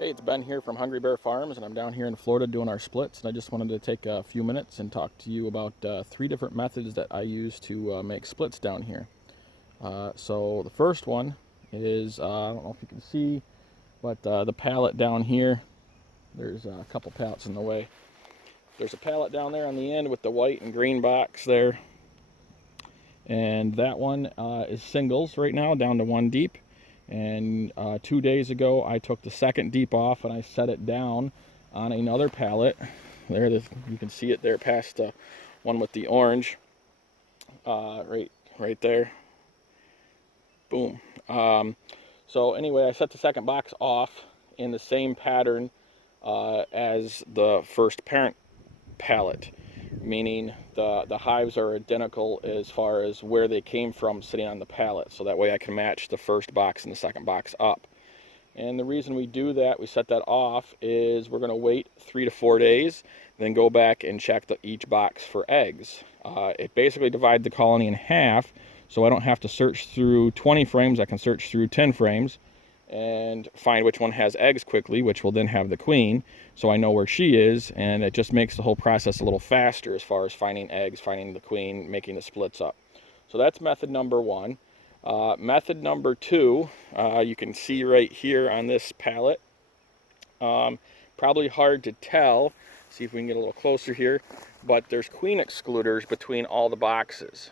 Hey, it's Ben here from Hungry Bear Farms, and I'm down here in Florida doing our splits. And I just wanted to take a few minutes and talk to you about 3 different methods that I use to make splits down here. So the first one is, I don't know if you can see, but the pallet down here, there's a couple pallets in the way. There's a pallet down there on the end with the white and green box there. And that one is singles right now, down to 1 deep. And 2 days ago, I took the second deep off and I set it down on another pallet. There, you can see it there past the one with the orange, right there. Boom. So anyway, I set the second box off in the same pattern as the first parent pallet, meaning the hives are identical as far as where they came from sitting on the pallet, so that way I can match the first box and the second box up. And the reason we do that, we set that off, is we're going to wait 3 to 4 days, then go back and check each box for eggs. It basically divides the colony in half, so I don't have to search through 20 frames, I can search through 10 frames and find which one has eggs quickly, which will then have the queen, so I know where she is, and it just makes the whole process a little faster as far as finding eggs, finding the queen, making the splits up. So that's method number 1. Method number 2, you can see right here on this pallet. Probably hard to tell. See if we can get a little closer here, but there's queen excluders between all the boxes.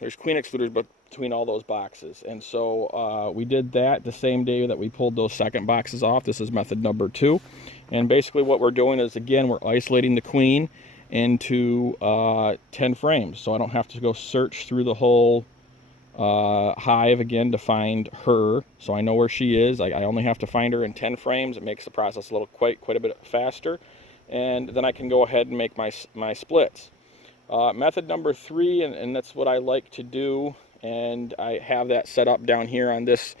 There's queen excluders between all those boxes, and so we did that the same day that we pulled those second boxes off. This is method number 2, and basically what we're doing is, again, we're isolating the queen into 10 frames, so I don't have to go search through the whole hive again to find her, so I know where she is. I only have to find her in 10 frames. It makes the process a little quite a bit faster, and then I can go ahead and make my splits. Method number 3, and that's what I like to do, and I have that set up down here on this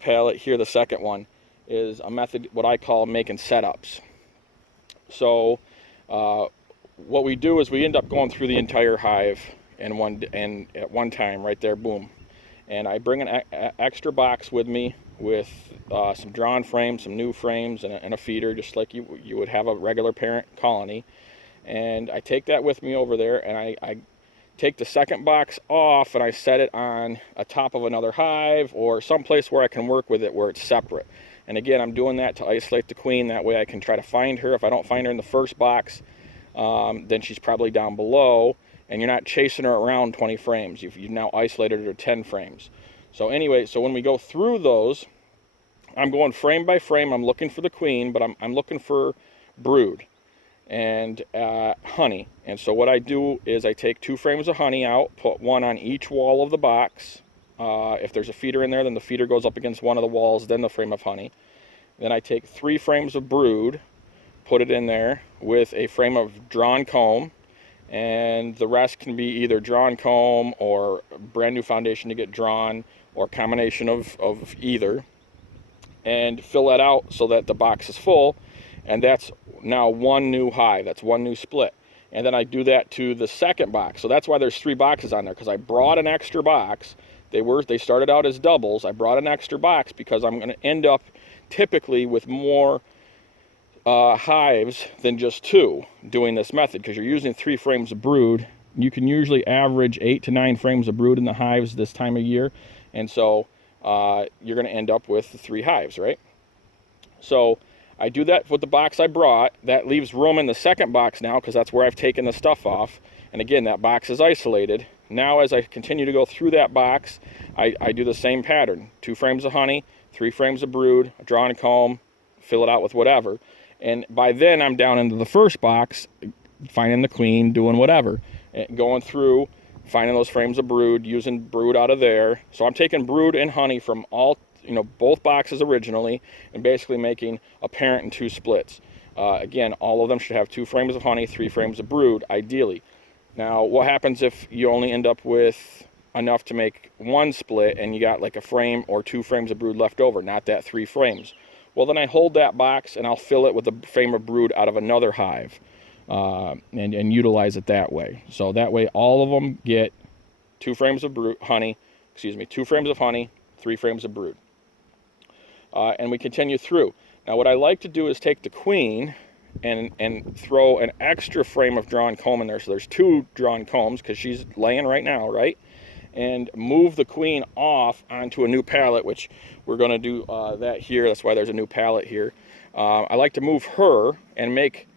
pallet here, the second one, is a method what I call making setups. So what we do is we end up going through the entire hive at one time, right there, boom. And I bring an extra box with me with some drawn frames, some new frames, and a feeder, just like you would have a regular parent colony. And I take that with me over there, and I take the second box off and I set it on a top of another hive or someplace where I can work with it where it's separate. And again, I'm doing that to isolate the queen. That way I can try to find her. If I don't find her in the first box, then she's probably down below, and you're not chasing her around 20 frames. You've now isolated her to 10 frames. So anyway, so when we go through those, I'm going frame by frame. I'm looking for the queen, but I'm looking for brood and honey. And so what I do is I take 2 frames of honey out, put one on each wall of the box. If there's a feeder in there, then the feeder goes up against one of the walls, then the frame of honey. Then I take 3 frames of brood, put it in there with a frame of drawn comb, and the rest can be either drawn comb or brand new foundation to get drawn, or a combination of either, and fill that out so that the box is full. And that's now 1 new hive, that's 1 new split. And then I do that to the second box. So that's why there's 3 boxes on there, because I brought an extra box. They started out as doubles. I brought an extra box because I'm going to end up typically with more hives than just 2 doing this method, because you're using 3 frames of brood. You can usually average 8 to 9 frames of brood in the hives this time of year, and so you're going to end up with 3 hives, right? So I do that with the box I brought. That leaves room in the second box now, because that's where I've taken the stuff off. And again, that box is isolated. Now as I continue to go through that box, I do the same pattern. 2 frames of honey, 3 frames of brood, a drawn comb, fill it out with whatever. And by then I'm down into the first box, finding the queen, doing whatever. Going through, finding those frames of brood, using brood out of there. So I'm taking brood and honey from both boxes originally, and basically making a parent and 2 splits. Again, all of them should have 2 frames of honey, 3 frames of brood, ideally. Now, what happens if you only end up with enough to make 1 split and you got like a frame or 2 frames of brood left over, not that 3 frames? Well, then I hold that box and I'll fill it with a frame of brood out of another hive and utilize it that way. So that way all of them get 2 frames of honey, 2 frames of honey, 3 frames of brood. and we continue through. Now what I like to do is take the queen and throw an extra frame of drawn comb in there. So there's 2 drawn combs because she's laying right now, right? And move the queen off onto a new pallet, which we're going to do that here. That's why there's a new pallet here. I like to move her and make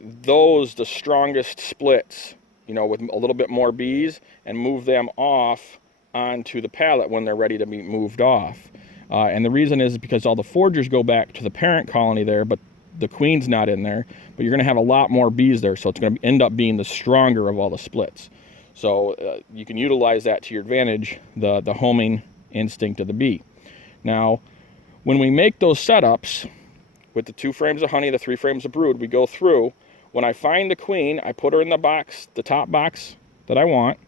those the strongest splits, you know, with a little bit more bees, and move them off onto the pallet when they're ready to be moved off. And the reason is because all the foragers go back to the parent colony there, but the queen's not in there, but you're going to have a lot more bees there, so it's going to end up being the stronger of all the splits. So you can utilize that to your advantage, the homing instinct of the bee. Now, when we make those setups with the 2 frames of honey, the 3 frames of brood, we go through. When I find the queen, I put her in the box, the top box that I want,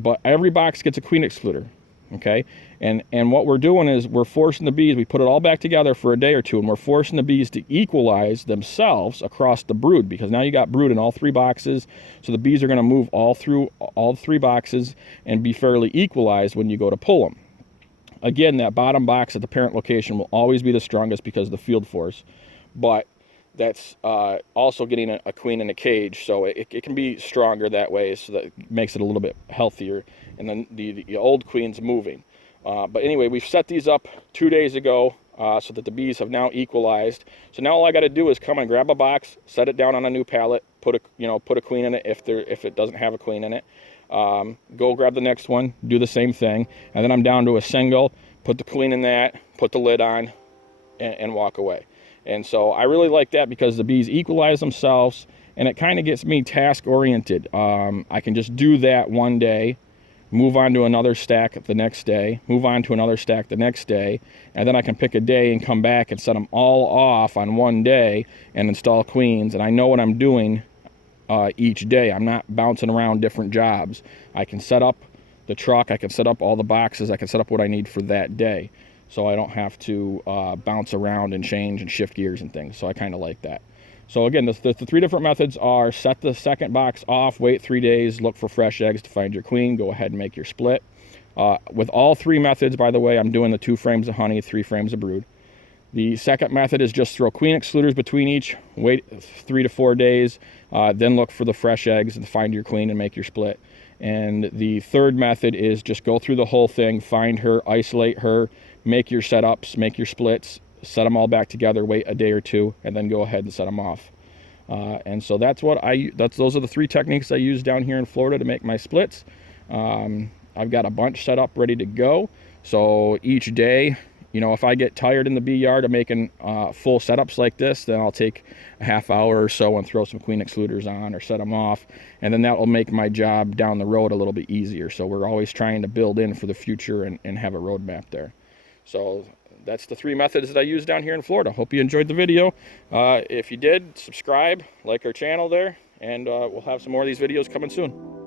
but every box gets a queen excluder, okay? And what we're doing is we're forcing the bees, we put it all back together for a day or 2, and we're forcing the bees to equalize themselves across the brood, because now you got brood in all 3 boxes, so the bees are going to move all through all 3 boxes and be fairly equalized when you go to pull them. Again, that bottom box at the parent location will always be the strongest because of the field force, but that's also getting a queen in a cage, so it can be stronger that way, so that makes it a little bit healthier, and then the old queen's moving. But anyway, we've set these up 2 days ago so that the bees have now equalized. So now all I got to do is come and grab a box, set it down on a new pallet, put a queen in it if it doesn't have a queen in it. Go grab the next one, do the same thing, and then I'm down to a single, put the queen in that, put the lid on, and walk away. And so I really like that because the bees equalize themselves, and it kind of gets me task oriented. I can just do that one day, move on to another stack the next day, move on to another stack the next day, and then I can pick a day and come back and set them all off on one day and install queens. And I know what I'm doing each day. I'm not bouncing around different jobs. I can set up the truck, I can set up all the boxes, I can set up what I need for that day, so I don't have to bounce around and change and shift gears and things. So I kind of like that. So again, the 3 different methods are: set the second box off, wait 3 days, look for fresh eggs to find your queen, go ahead and make your split. With all 3 methods, by the way, I'm doing the 2 frames of honey, 3 frames of brood. The second method is just throw queen excluders between each, wait 3 to 4 days, then look for the fresh eggs and find your queen and make your split. And the third method is just go through the whole thing, find her, isolate her, make your setups, make your splits, set them all back together, wait a day or 2, and then go ahead and set them off. And so those are the 3 techniques I use down here in Florida to make my splits. I've got a bunch set up ready to go. So each day, you know, if I get tired in the bee yard of making full setups like this, then I'll take a half hour or so and throw some queen excluders on or set them off, and then that will make my job down the road a little bit easier. So we're always trying to build in for the future and have a roadmap there. So that's the 3 methods that I use down here in Florida. Hope you enjoyed the video. If you did, subscribe, like our channel there, and we'll have some more of these videos coming soon.